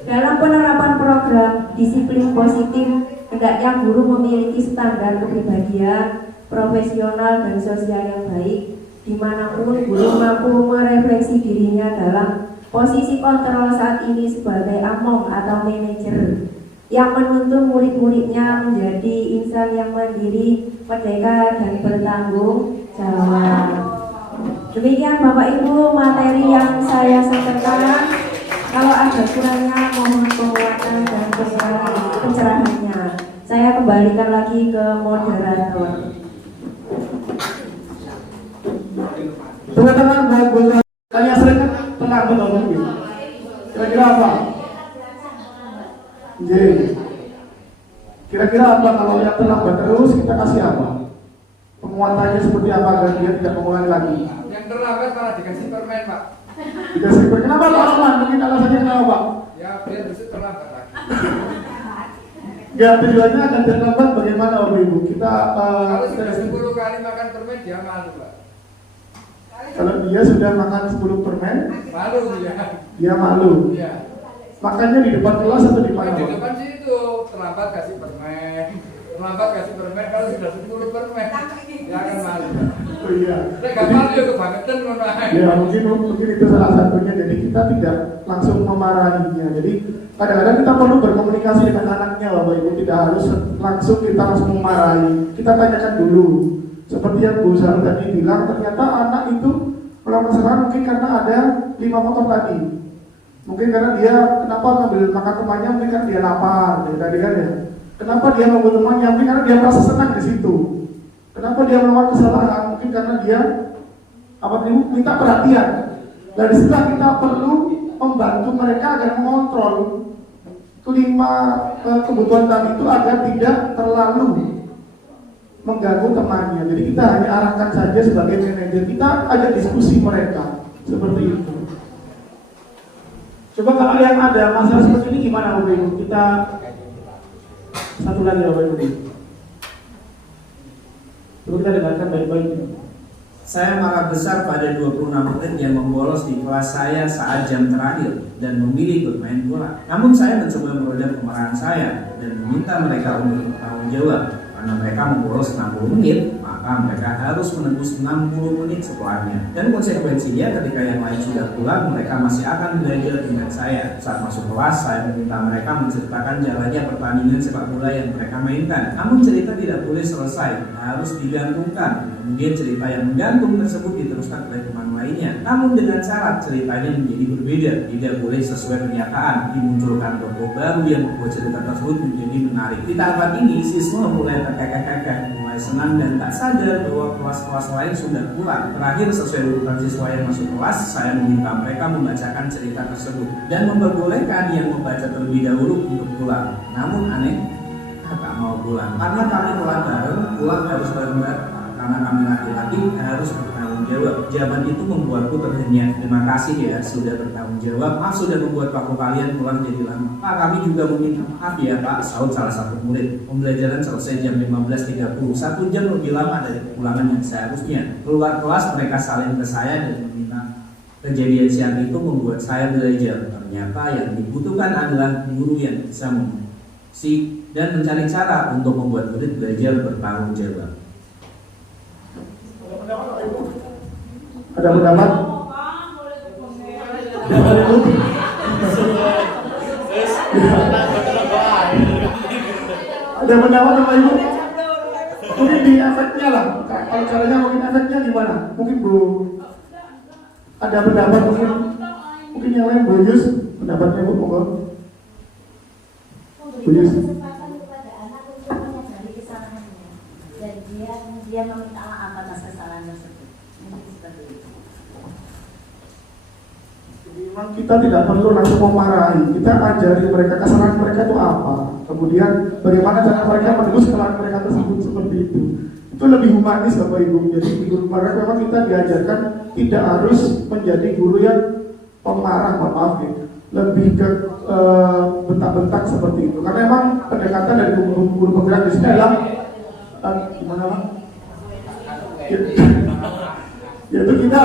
dalam penerapan program disiplin positif, hendaknya guru memiliki standar kepribadian, profesional dan sosial yang baik, dimanapun guru mampu merefleksi dirinya dalam posisi kontrol saat ini sebagai among atau manajer yang menuntun murid-muridnya menjadi insan yang mandiri, merdeka dan bertanggung jawab. Demikian Bapak Ibu materi yang saya sampaikan. Kalau ada kurangnya mohon penguatan dan pencerahannya. Saya kembalikan lagi ke moderator. Teman-teman buat kalian sering kan pernah bertemu gitu. Kira-kira apa? Kira-kira apa kalau yang terlambat terus kita kasih apa? Penguatannya seperti apa agar dia tidak mengulangi lagi? Yang terlambat malah dikasih permen, Pak. Dikasih permen. Kenapa Pak Roman? Mungkin alasannya kenapa Pak? Ya biar besok terlambat lagi. Ya tujuannya akan terlambat bagaimana Bapak Ibu? Kita kalau sudah 10 kali makan permen dia malu, Pak. kalau dia sudah makan 10 permen, Malu dia. dia malu. Iya. Makannya di depan kelas atau di mana? Di depan situ terlambat kasih permen. Terlambat kasih permen kalau sudah 10 permen dia akan malu. Oh iya. Enggak malu ya kebangetan ngono ae. Ya mungkin itu salah satunya. Jadi kita tidak langsung memarahinya. Jadi kadang-kadang kita perlu berkomunikasi dengan anaknya Bapak Ibu. Tidak harus langsung kita langsung memarahi. Kita tanyakan dulu. Seperti yang Bu Sarah tadi bilang, ternyata anak itu melakukan kesalahan mungkin karena ada 5 motor tadi. Mungkin karena dia kenapa ngambil makan temannya, mungkin karena dia lapar, tadi kan ya. Kenapa dia ngambil temannya, mungkin karena dia merasa senang di situ. Kenapa dia melakukan kesalahan, mungkin karena dia minta perhatian. Dan disitulah kita perlu membantu mereka agar mengontrol kelima kebutuhan tadi itu agar tidak terlalu mengganggu temannya. Jadi kita hanya arahkan saja sebagai manajer, kita ajak diskusi mereka seperti itu. Coba kalau yang ada masalah seperti ini gimana Bapak Ibu? Kita satu lagi Bapak Ibu. Coba kita dengarkan baik-baik. Saya marah besar pada 26 murid yang membolos di kelas saya saat jam terakhir dan memilih bermain bola. Namun saya mencoba meredam kemarahan saya dan meminta mereka untuk bertanggung jawab. Karena mereka membolos 60 menit, maka mereka harus menembus 60 menit sekolahnya. Dan konsekuensinya ketika yang lain sudah pulang, mereka masih akan belajar dengan saya. Saat masuk kelas, saya meminta mereka menceritakan jalannya pertandingan sepak bola yang mereka mainkan. Namun cerita tidak boleh selesai, harus digantungkan. Kemudian cerita yang menggantung tersebut diteruskan oleh teman lainnya, namun dengan syarat ceritanya menjadi berbeda. Tidak boleh sesuai pernyataan, dimunculkan tokoh baru yang membuat cerita tersebut menjadi menarik. Di tahapan ini, siswa mulai terkekeh-kekeh, mulai senang dan tak sadar bahwa kelas-kelas lain sudah pulang. Terakhir, sesuai urutan siswa yang masuk kelas, saya meminta mereka membacakan cerita tersebut dan memperbolehkan yang membaca terlebih dahulu untuk pulang. Namun aneh, tak mau pulang karena kami pulang bareng, pulang harus bareng-bareng karena kami laki-laki harus bertanggung jawab. Jawaban itu membuatku terhenyak. Terima kasih ya sudah bertanggung jawab. Maaf sudah membuat waktu kalian pulang jadi lama. Pak, kami juga meminta maaf ya Pak, saut salah satu murid. Pembelajaran selesai jam 15.30, 1 jam lebih lama dari pulangan yang seharusnya. Keluar kelas mereka saling ke saya dan meminta. Kejadian siang itu membuat saya belajar. Ternyata yang dibutuhkan adalah guru yang bisa mengisi dan mencari cara untuk membuat murid belajar bertanggung jawab. Ada pendapat? Ada pendapat Bapak Ibu? Mungkin di efeknya lah. Kalau caranya mungkin efeknya gimana? Mungkin Bu ada pendapat mungkin yang lain Bu Yus, pendapatnya Bu monggo. Bu Yus. Kesempatan kepada anak untuk menyadari kesalahannya dan dia kemudian meminta maaf atas kesalahan tersebut. Mungkin seperti itu. Memang kita tidak perlu langsung memarahi, kita ajari mereka kesalahan mereka itu apa, kemudian bagaimana cara mereka menebus kesalahan mereka tersebut seperti itu. Itu lebih humanis Bapak Ibu. Jadi di guru mereka memang kita diajarkan tidak harus menjadi guru yang pemarah, maaf ya, lebih ke bentak-bentak seperti itu. Karena memang pendekatan dari guru penggerak di sini adalah gimana Pak? Yaitu kita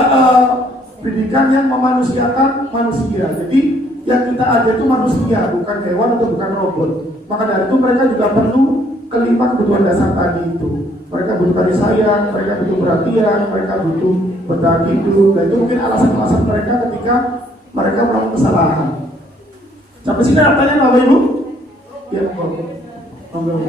pendidikan yang memanusiakan manusia. Jadi yang kita ajar itu manusia, bukan hewan atau bukan robot. Maka dari itu mereka juga perlu kelima kebutuhan dasar tadi itu. Mereka butuh kasih sayang, mereka butuh perhatian, mereka butuh bertahan hidup. Dan itu mungkin alasan-alasan mereka ketika mereka melakukan kesalahan. Sampai sini apa tanya Bapak Ibu? Ya, monggo.